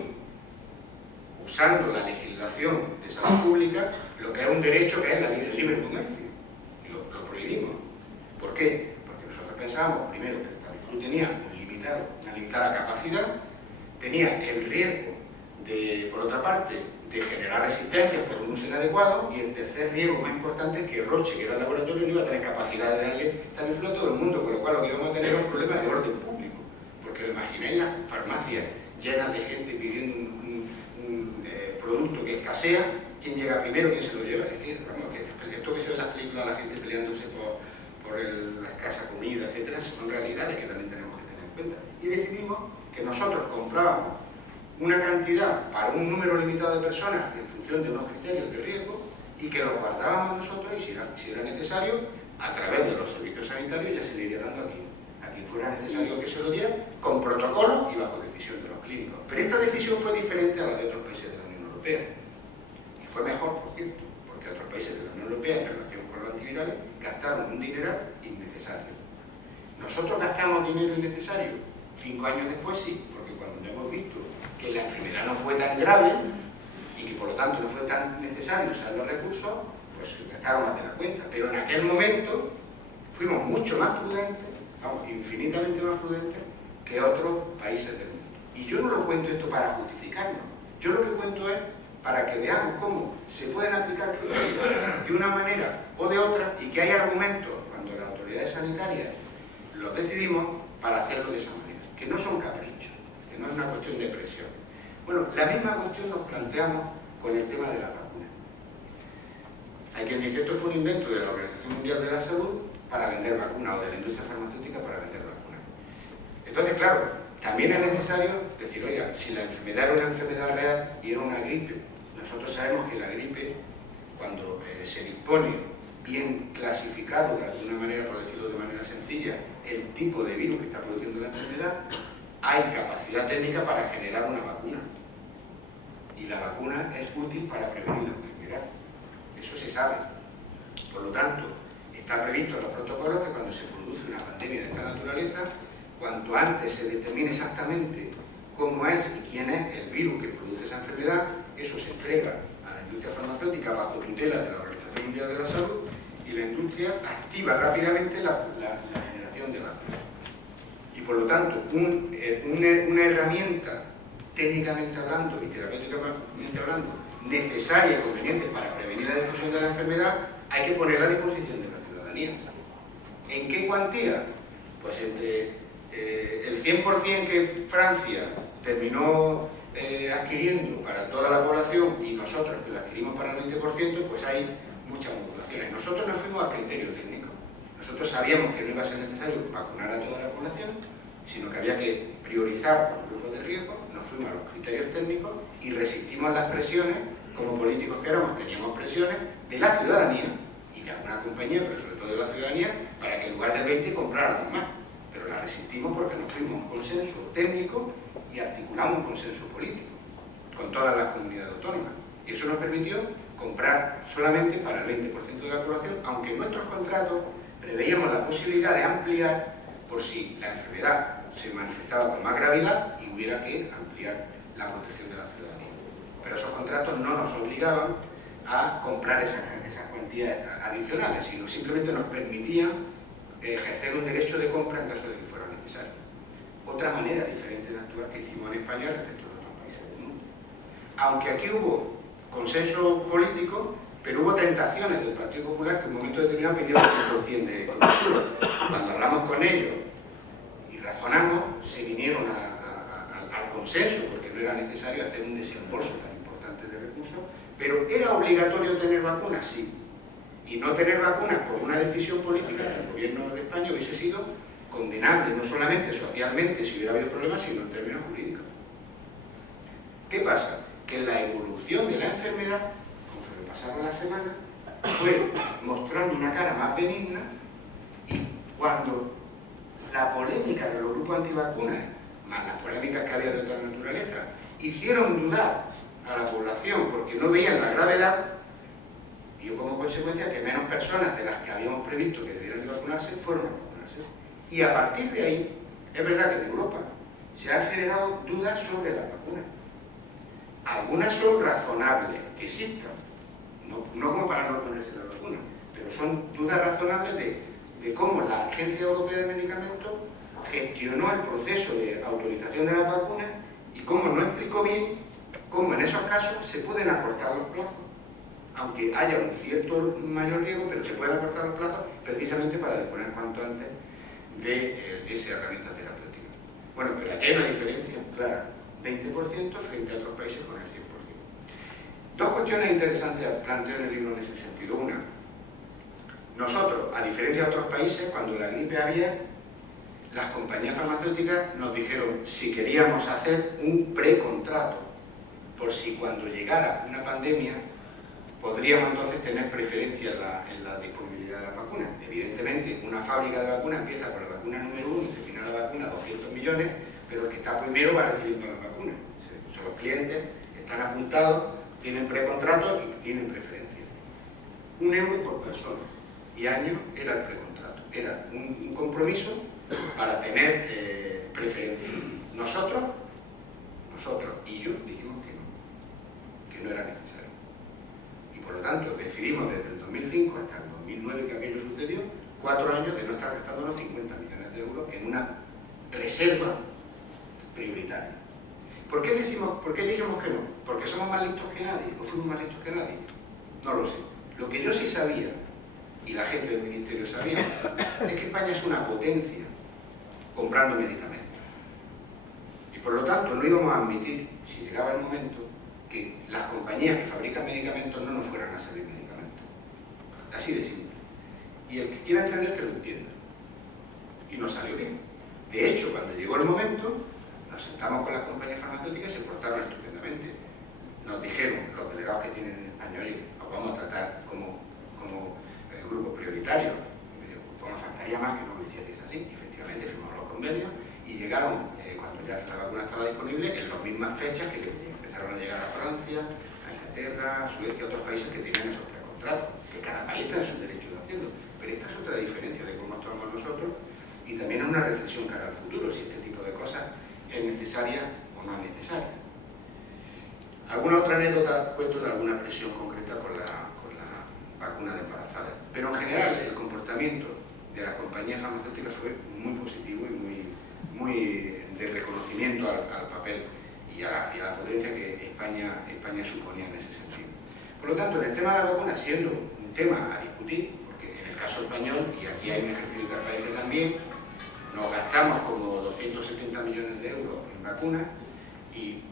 usando la legislación de salud pública, lo que es un derecho, que es el libre comercio. Y lo prohibimos. ¿Por qué? Porque nosotros pensábamos, primero, que el Tamiflu tenía una limitada capacidad, tenía el riesgo de, por otra parte, de generar resistencias por un uso inadecuado, y el tercer riesgo más importante es que Roche, que era el laboratorio, no iba a tener capacidad de darle Tamiflu a todo el mundo, con lo cual lo que íbamos a tener es un problema de orden público. Porque imagináis las farmacias llenas de gente pidiendo un producto que escasea, quién llega primero, quién se lo lleva. Es que, vamos, que esto que se ve en las películas, la gente peleándose por la escasa comida, etcétera, son realidades que también tenemos que tener en cuenta. Y decidimos que nosotros comprábamos una cantidad para un número limitado de personas en función de unos criterios de riesgo, y que los guardábamos nosotros, y si era necesario, a través de los servicios sanitarios ya se le iría dando a quien fuera necesario que se lo diera, con protocolo y bajo decisión de los clínicos. Pero esta decisión fue diferente a la de otros países de la Unión Europea, y fue mejor, por cierto, porque otros países de la Unión Europea, en relación con los antivirales, gastaron un dinero innecesario. Nosotros gastamos dinero innecesario 5 años después, sí, porque cuando hemos visto que la enfermedad no fue tan grave y que por lo tanto no fue tan necesario usar los recursos, pues gastaron más de la cuenta. Pero en aquel momento fuimos mucho más prudentes, vamos, infinitamente más prudentes que otros países del mundo. Y yo no lo cuento esto para justificarlo. Yo lo que cuento es para que veamos cómo se pueden aplicar criterios de una manera o de otra y que hay argumentos cuando las autoridades sanitarias los decidimos para hacerlo de esa manera, que no son caprichos, que no es una cuestión de presión. Bueno, la misma cuestión nos planteamos con el tema de la vacuna. Hay quien dice esto fue un invento de la Organización Mundial de la Salud para vender vacunas o de la industria farmacéutica para vender vacunas. Entonces, claro, también es necesario decir, oiga, si la enfermedad era una enfermedad real y era una gripe, nosotros sabemos que la gripe, cuando se dispone bien clasificado, de alguna manera, por decirlo de manera sencilla, el tipo de virus que está produciendo la enfermedad, hay capacidad técnica para generar una vacuna. Y la vacuna es útil para prevenir la enfermedad. Eso se sabe. Por lo tanto, está previsto en los protocolos que cuando se produce una pandemia de esta naturaleza, cuanto antes se determine exactamente cómo es y quién es el virus que produce esa enfermedad, eso se entrega a la industria farmacéutica bajo tutela de la Organización Mundial de la Salud y la industria activa rápidamente la generación de vacunas. Y por lo tanto, una herramienta técnicamente hablando y terapéuticamente hablando necesaria y conveniente para prevenir la difusión de la enfermedad, hay que ponerla a disposición de la ciudadanía. ¿En qué cuantía? Pues entre el 100% que Francia terminó adquiriendo para toda la población y nosotros que lo adquirimos para el 20%, pues hay muchas modulaciones. Nosotros no fuimos a criterio técnico. Nosotros sabíamos que no iba a ser necesario vacunar a toda la población, sino que había que priorizar por grupos de riesgo. Nos fuimos a los criterios técnicos y resistimos las presiones, como políticos que éramos, teníamos presiones de la ciudadanía y de alguna compañía, pero sobre todo de la ciudadanía, para que en lugar del 20 compráramos más. Pero la resistimos porque nos fuimos a un consenso técnico y articulamos un consenso político con todas las comunidades autónomas. Y eso nos permitió comprar solamente para el 20% de la población, aunque en nuestros contratos preveíamos la posibilidad de ampliar por si la enfermedad se manifestaba con más gravedad y hubiera que ampliar la protección de la ciudadanía. Pero esos contratos no nos obligaban a comprar esas cuantías adicionales, sino simplemente nos permitían ejercer un derecho de compra en caso de que fuera necesario. Otra manera diferente de actuar que hicimos en España respecto a otros países del mundo. Aunque aquí hubo consenso político, pero hubo tentaciones del Partido Popular que en un momento determinado pidieron el 100% de cobertura. Cuando hablamos con ellos y razonamos, se vinieron al consenso, porque no era necesario hacer un desembolso tan importante de recursos, pero ¿era obligatorio tener vacunas? Sí. Y no tener vacunas por una decisión política del gobierno de España hubiese sido condenable, no solamente socialmente si hubiera habido problemas, sino en términos jurídicos. ¿Qué pasa? Que la evolución de la enfermedad, conforme pasaron las semanas, fue mostrando una cara más benigna y cuando la polémica de los grupos antivacunas, más las polémicas que había de otra naturaleza, hicieron dudar a la población porque no veían la gravedad, dio como consecuencia que menos personas de las que habíamos previsto que debieran de vacunarse fueron a vacunarse. Y a partir de ahí, es verdad que en Europa se han generado dudas sobre las vacunas. Algunas son razonables, que existan, no como para no ponerse la vacuna, pero son dudas razonables de cómo la Agencia Europea de Medicamentos gestionó el proceso de autorización de las vacunas y cómo no explicó bien cómo en esos casos se pueden acortar los plazos, aunque haya un cierto mayor riesgo, pero se pueden acortar los plazos precisamente para disponer cuanto antes de esa herramienta terapéutica. Bueno, pero aquí hay una diferencia clara, 20% frente a otros países con el 100%. Dos cuestiones interesantes planteo en el libro en ese sentido. Una, nosotros, a diferencia de otros países, cuando la gripe había, las compañías farmacéuticas nos dijeron si queríamos hacer un precontrato, por si cuando llegara una pandemia podríamos entonces tener preferencia en la disponibilidad de las vacunas. Evidentemente, una fábrica de vacunas empieza con la vacuna número 1 y termina la vacuna 200 millones, pero el que está primero va recibiendo las vacunas. Son los clientes, están apuntados, tienen precontrato y tienen preferencia. 1 euro por persona y año era el precontrato. Era un compromiso para tener preferencia. Nosotros y yo dijimos que no era necesario. Y por lo tanto decidimos desde el 2005 hasta el 2009 que aquello sucedió, 4 años de no estar gastándonos 50 millones de euros en una reserva prioritaria. ¿Por qué dijimos que no? ¿Porque somos más listos que nadie? ¿O fuimos más listos que nadie? No lo sé. Lo que yo sí sabía, y la gente del Ministerio sabía, es que España es una potencia comprando medicamentos. Y por lo tanto no íbamos a admitir, si llegaba el momento, que las compañías que fabrican medicamentos no nos fueran a servir medicamentos. Así de simple. Y el que quiera entender, que lo entienda. Y nos salió bien. De hecho, cuando llegó el momento, nos sentamos con las compañías farmacéuticas y se portaron estupendamente. Nos dijeron, los delegados que tienen en España, oye, os vamos a tratar como grupo prioritario. Pues nos faltaría más que no lo hicierais así. Y efectivamente firmamos los convenios y llegaron, cuando ya la vacuna estaba disponible, en las mismas fechas que empezaron a llegar a Francia, a Inglaterra, a Suecia, a otros países que tenían esos precontratos, que cada país está en su derecho de hacerlo. Pero esta es otra diferencia de cómo actuamos nosotros, y también es una reflexión cara al futuro, si este tipo de cosas es necesaria o no es necesaria. Alguna otra anécdota cuento de alguna presión concreta con la vacuna de embarazadas. Pero en general el comportamiento de las compañías farmacéuticas fue muy positivo y muy de reconocimiento al papel y a la potencia que España suponía en ese sentido. Por lo tanto, en el tema de la vacuna, siendo un tema a discutir, porque en el caso español, y aquí hay un ejercicio de países también, nos gastamos como 270 millones de euros en vacunas y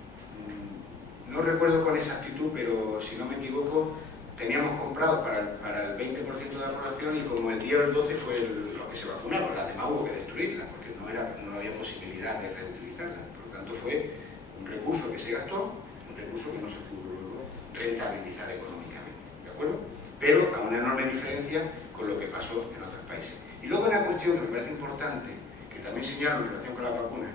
no recuerdo con exactitud, pero si no me equivoco, teníamos comprado para el 20% de la población y como el 10 o el 12 fue lo que se vacunaron, las demás hubo que destruirlas porque no había posibilidad de reutilizarlas. Por lo tanto, fue un recurso que se gastó, un recurso que no se pudo luego rentabilizar económicamente, ¿de acuerdo? Pero a una enorme diferencia con lo que pasó en otros países. Y luego una cuestión que me parece importante, que también señalo en relación con la vacuna,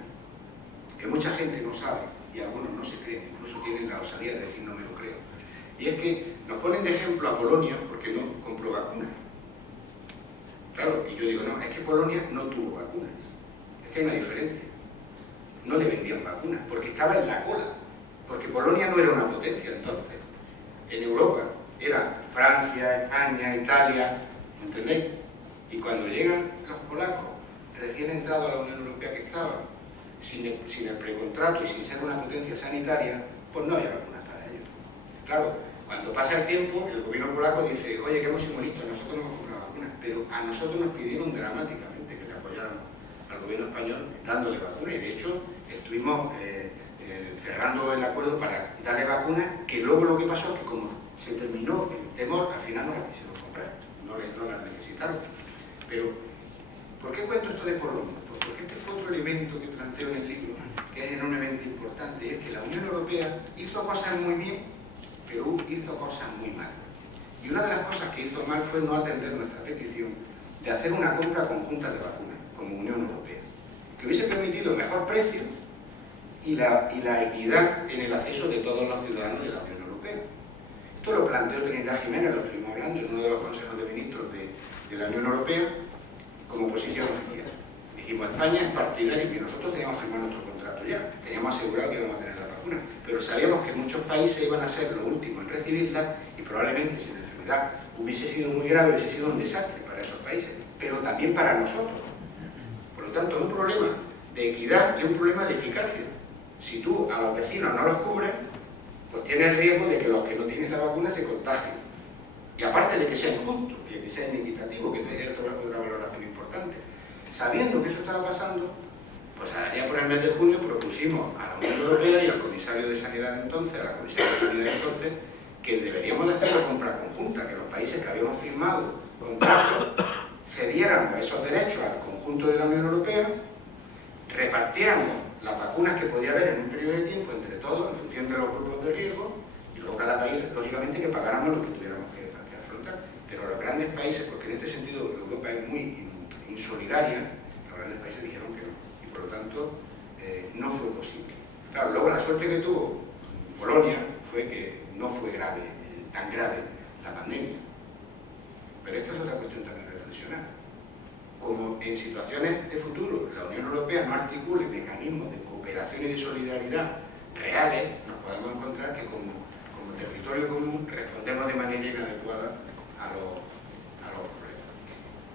que mucha gente no sabe y algunos no se creen, incluso tienen la osadía de decir no me lo creo. Y es que nos ponen de ejemplo a Polonia porque no compró vacunas. Claro, y yo digo, no, es que Polonia no tuvo vacunas. Es que hay una diferencia. No le vendían vacunas, porque estaba en la cola. Porque Polonia no era una potencia entonces. En Europa era Francia, España, Italia, ¿entendéis? Y cuando llegan los polacos, recién entrados a la Unión Europea que estaban, sin el precontrato y sin ser una potencia sanitaria, pues no había vacunas para ellos. Claro, cuando pasa el tiempo, el gobierno polaco dice, oye, que hemos sido listos, nosotros no hemos comprado vacunas, pero a nosotros nos pidieron dramáticamente que le apoyáramos al gobierno español dándole vacunas, y de hecho estuvimos cerrando el acuerdo para darle vacunas, que luego lo que pasó es que como se terminó el temor, al final no las quisieron comprar, no las necesitaron. Pero, ¿por qué cuento esto de Polonia? Pues porque este fue otro elemento que planteo en el libro, que es enormemente importante, y es que la Unión Europea hizo cosas muy bien, pero hizo cosas muy mal. Y una de las cosas que hizo mal fue no atender nuestra petición de hacer una compra conjunta de vacunas, como Unión Europea, que hubiese permitido mejor precio y la equidad en el acceso de todos los ciudadanos de la Unión Europea. Esto lo planteó Trinidad Jiménez, lo estuvimos hablando en uno de los consejos de ministros de la Unión Europea, como posición oficial. Dijimos, España es partidaria, y nosotros teníamos firmado nuestro contrato ya, teníamos asegurado que íbamos a tener la vacuna, pero sabíamos que muchos países iban a ser lo último en recibirla y probablemente si la enfermedad hubiese sido muy grave, hubiese sido un desastre para esos países, pero también para nosotros. Por lo tanto, es un problema de equidad y un problema de eficacia. Si tú a los vecinos no los cubres, pues tienes el riesgo de que los que no tienen la vacuna se contagien. Y aparte de que sea injusto, que sea inequitativo, que tenga otra valoración importante. Sabiendo que eso estaba pasando, pues allá por el mes de junio propusimos a la Unión Europea y al comisario de Sanidad entonces, a la comisaria de Sanidad entonces, que deberíamos de hacer la compra conjunta, que los países que habíamos firmado contratos cediéramos esos derechos al conjunto de la Unión Europea, repartiéramos las vacunas que podía haber en un periodo de tiempo entre todos en función de los grupos de riesgo y luego cada país, lógicamente, que pagáramos lo que tuviéramos que afrontar. Pero los grandes países, porque en este sentido Europa es muy insolidaria, los grandes países dijeron que no y por lo tanto no fue posible. Claro, luego la suerte que tuvo Polonia fue que no fue tan grave la pandemia. Pero esta es otra cuestión también de reflexionar. Como en situaciones de futuro la Unión Europea no articule mecanismos de cooperación y de solidaridad reales, nos podemos encontrar que como territorio común respondemos de manera inadecuada a los problemas.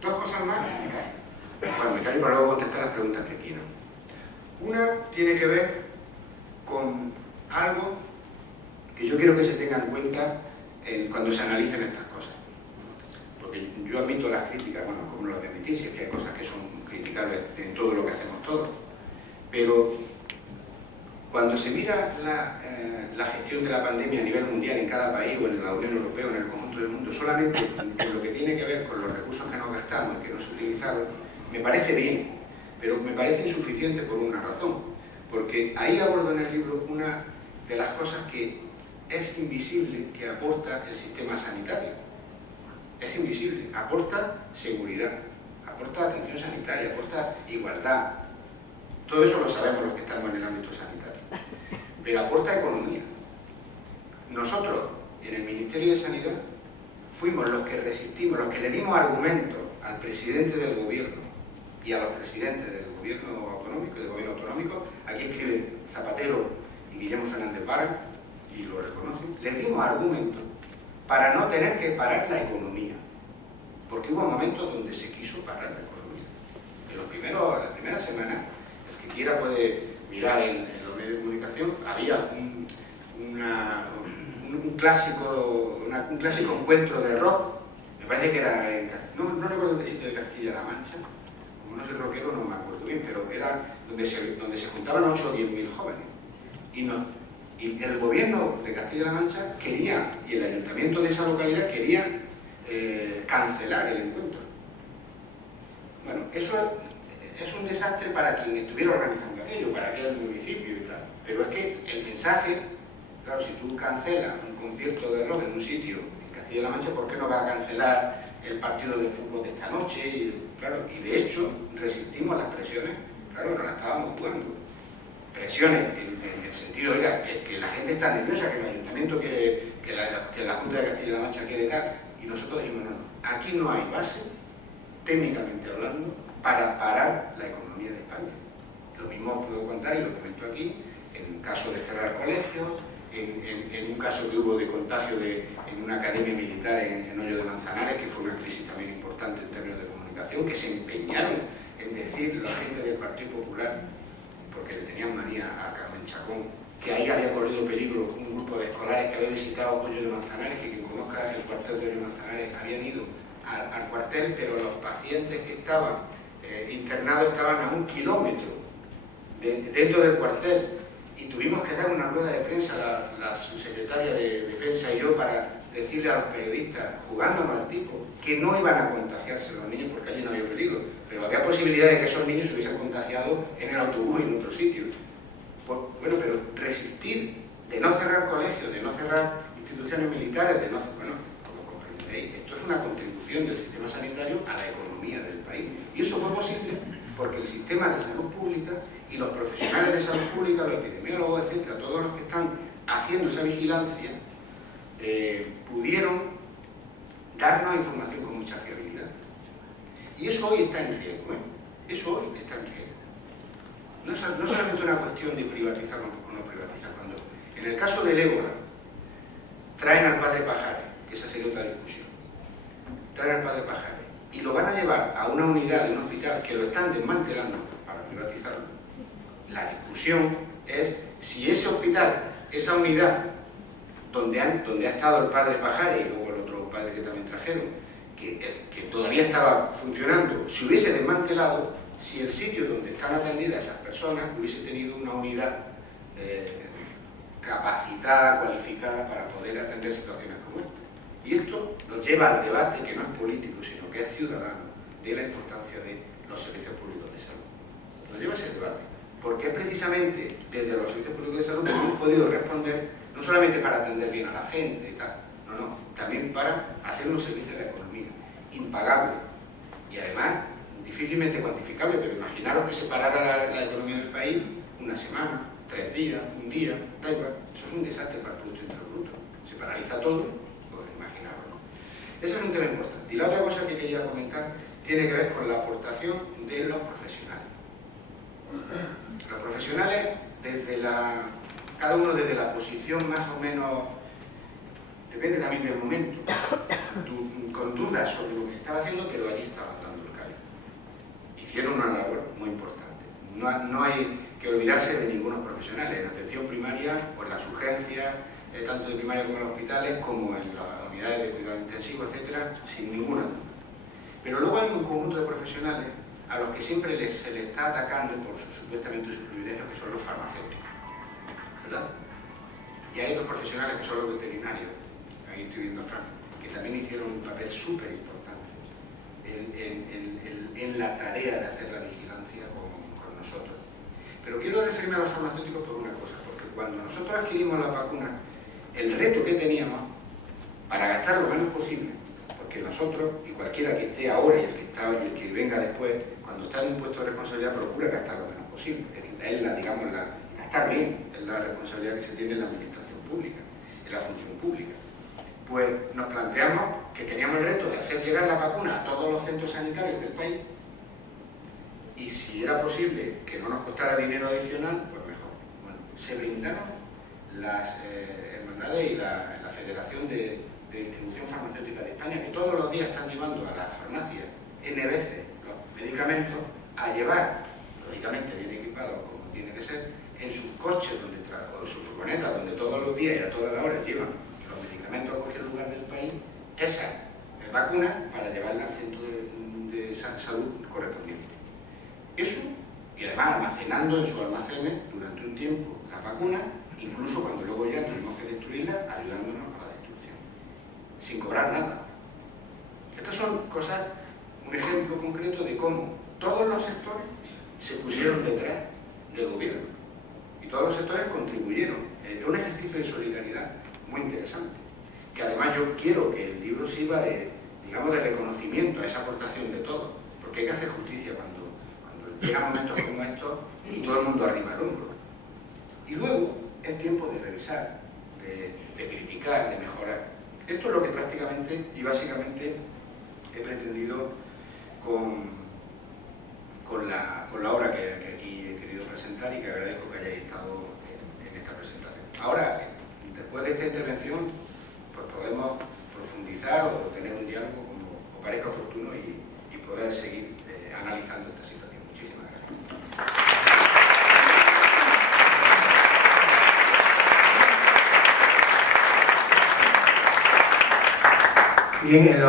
Dos cosas más y me callo. Bueno, me callo para luego contestar las preguntas que quieran. Una tiene que ver con algo que yo quiero que se tenga en cuenta cuando se analicen estas cosas. Porque yo admito las críticas, bueno, como lo admitís, es que hay cosas que son criticables en todo lo que hacemos todos, pero cuando se mira la gestión de la pandemia a nivel mundial en cada país o en la Unión Europea o en el conjunto del mundo, solamente en lo que tiene que ver con los recursos que nos gastamos y que no se utilizaron, me parece bien, pero me parece insuficiente por una razón, porque ahí abordo en el libro una de las cosas que es invisible que aporta el sistema sanitario. Es invisible, aporta seguridad, aporta atención sanitaria, aporta igualdad. Todo eso lo sabemos los que estamos en el ámbito sanitario. Pero aporta economía. Nosotros, en el Ministerio de Sanidad, fuimos los que resistimos, los que le dimos argumentos al presidente del gobierno y a los presidentes del gobierno autonómico, aquí escriben Zapatero y Guillermo Fernández Vara, y lo reconocen, les dimos argumentos para no tener que parar la economía. Porque hubo momentos donde se quiso parar la economía. En las primeras semanas, el que quiera puede mirar en los medios de comunicación, había un clásico encuentro de rock, me parece que era no recuerdo qué sitio de Castilla-La Mancha, como no soy rockero no me acuerdo bien, pero era donde se juntaban 8 o 10.000 jóvenes. Y el gobierno de Castilla-La Mancha quería, y el ayuntamiento de esa localidad quería cancelar el encuentro. Bueno, eso es un desastre para quien estuviera organizando aquello, para aquel municipio y tal. Pero es que el mensaje, claro, si tú cancelas un concierto de rock en un sitio en Castilla-La Mancha, ¿por qué no vas a cancelar el partido de fútbol de esta noche? Y de hecho resistimos las presiones, claro, no las estábamos jugando. Presiones en el sentido, oiga, que la gente está nerviosa, que el ayuntamiento quiere, que la Junta de Castilla-La Mancha quiere tal, y nosotros dijimos, no, aquí no hay base, técnicamente hablando, para parar la economía de España. Lo mismo puedo contar, y lo comento aquí, en caso de cerrar colegios, en un caso que hubo de contagio en una academia militar en Hoyo de Manzanares, que fue una crisis también importante en términos de comunicación, que se empeñaron en decir la gente del Partido Popular, porque le tenían manía a Carmen Chacón, que ahí había corrido peligro un grupo de escolares que había visitado Hoyo de Manzanares, que quien conozca el cuartel de Hoyo de Manzanares habían ido al cuartel, pero los pacientes que estaban internados estaban a 1 kilómetro dentro del cuartel, y tuvimos que dar una rueda de prensa, la subsecretaria de Defensa y yo, para decirle a los periodistas, jugándonos al tipo, que no iban a contagiarse los niños porque allí no había peligro, pero había posibilidad de que esos niños se hubiesen contagiado en el autobús y en otros sitios. Bueno, pero resistir, de no cerrar colegios, de no cerrar instituciones militares, de no, bueno, como comprenderéis, esto es una contribución del sistema sanitario a la economía del país. Y eso fue posible porque el sistema de salud pública y los profesionales de salud pública, los epidemiólogos, etcétera, todos los que están haciendo esa vigilancia, pudieron darnos información con mucha fiabilidad. Y eso hoy está en riesgo, Eso hoy está en riesgo. No es solamente una cuestión de privatizar o no privatizar. Cuando, en el caso del ébola, traen al padre Pajares, que esa sería otra discusión, traen al padre Pajares y lo van a llevar a una unidad de un hospital que lo están desmantelando para privatizarlo. La discusión es si ese hospital, esa unidad donde ha estado el padre Pajares y luego el otro padre que también trajeron, que todavía estaba funcionando, si hubiese desmantelado, si el sitio donde están atendidas esas personas hubiese tenido una unidad capacitada, cualificada para poder atender situaciones como esta. Y esto nos lleva al debate, que no es político, sino que es ciudadano, de la importancia de los servicios públicos de salud. Nos lleva a ese debate, porque es precisamente desde los servicios públicos de salud que hemos podido responder, no solamente para atender bien a la gente y tal, no, también para hacer un servicio de la economía, impagable, y además difícilmente cuantificable, pero imaginaros que se parara la economía del país una semana, 3 días, un día, da igual, eso es un desastre para el Producto Interior Bruto. Se paraliza todo, pues imaginaros, ¿no? Ese es un tema importante. Y la otra cosa que quería comentar tiene que ver con la aportación de los profesionales. Los profesionales, cada uno desde la posición más o menos, depende también del momento, con dudas sobre lo que se estaba haciendo, pero allí estaban dando el callo. Hicieron una labor muy importante. No hay que que olvidarse de ningunos profesionales. En atención primaria, pues las urgencias, tanto de primaria como en los hospitales, como en las unidades de cuidado intensivo, etcétera, sin ninguna duda. Pero luego hay un conjunto de profesionales a los que siempre se les está atacando por supuestamente sus privilegios, que son los farmacéuticos, ¿verdad? Y hay dos profesionales que son los veterinarios, ahí estoy viendo a Fran, que también hicieron un papel súper importante en la tarea de hacer la vigilancia con nosotros. Pero quiero referirme a los farmacéuticos por una cosa, porque cuando nosotros adquirimos la vacuna, el reto que teníamos para gastar lo menos posible, porque nosotros, y cualquiera que esté ahora y el que está y el que venga después, cuando está en un puesto de responsabilidad procura gastar lo menos posible. Es gastar bien, es la responsabilidad que se tiene en la administración pública, en la función pública. Pues nos planteamos que teníamos el reto de hacer llegar la vacuna a todos los centros sanitarios del país, y si era posible que no nos costara dinero adicional, pues mejor. Bueno, se brindaron las hermandades y la Federación de Distribución Farmacéutica de España, que todos los días están llevando a las farmacias N veces los medicamentos, a llevar, lógicamente bien equipados como tiene que ser, en sus coches o en sus furgonetas, donde todos los días y a todas las horas llevan los medicamentos a cualquier lugar del país, esas vacunas para llevarlas al centro de salud correspondiente. Eso, y además almacenando en sus almacenes durante un tiempo las vacunas, incluso cuando luego ya tuvimos que destruirlas, ayudándonos a la destrucción, sin cobrar nada. Estas son cosas, un ejemplo concreto de cómo todos los sectores se pusieron detrás del gobierno y todos los sectores contribuyeron. Es un ejercicio de solidaridad muy interesante, que además yo quiero que el libro sirva de, digamos, de reconocimiento a esa aportación de todos, porque hay que hacer justicia cuando llegan momentos como estos y todo el mundo arriba el hombro. Y luego es tiempo de revisar, de criticar, de mejorar. Esto es lo que prácticamente y básicamente he pretendido con la obra que aquí he querido presentar, y que agradezco que hayáis estado en esta presentación. Ahora, después de esta intervención, pues podemos profundizar o tener un diálogo como os parezca oportuno y poder seguir analizando esta situación. Muchísimas gracias. Bien,